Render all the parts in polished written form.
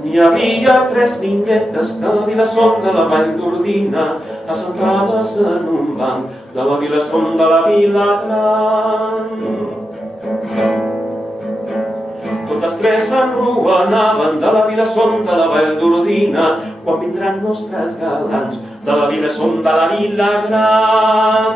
N'hi havia 3 ninyetes de la Vilasson de la Vall d'Ordina, assentades en un banc de la Vilasson de la Vila Gran. Totes 3 s'enruanaven de la Vilasson de la Vall d'Ordina, quan vindran nostres galants de la Vilasson de la Vila Gran.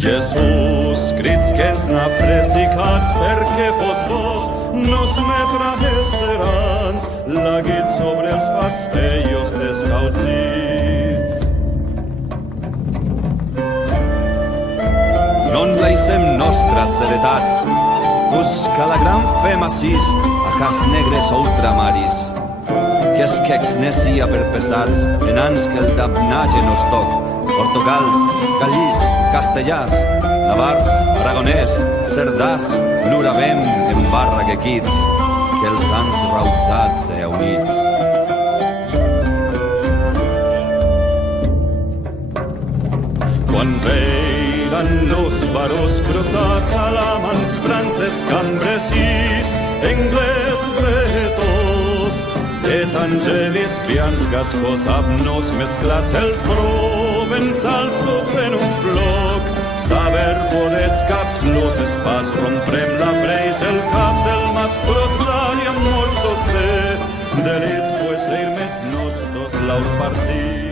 Jesús, crits que ens n'ha predicats perquè fos vos nos me travesserans laguit sobre els fastellos descalzits. Non laissem nostras heretats, busca la gran fe massís a cas negres o ultramaris, que es quecs necia per pesats, enans que el damnage nos toc, portugals, gallís, castellars, navars, aragonès, cerdàs, l'uravem en barra que quits, que els sants rautzats e units. Quan veiran los barons crotzats alamans frances cambresís, anglès bretós, etangelis pians gascos abnos mesclats els provençals tots en un floc, saber podets caps los espas romprem la preis el caps el mas protzal i amb morts dotze delits pues irmets nots dos laus partits.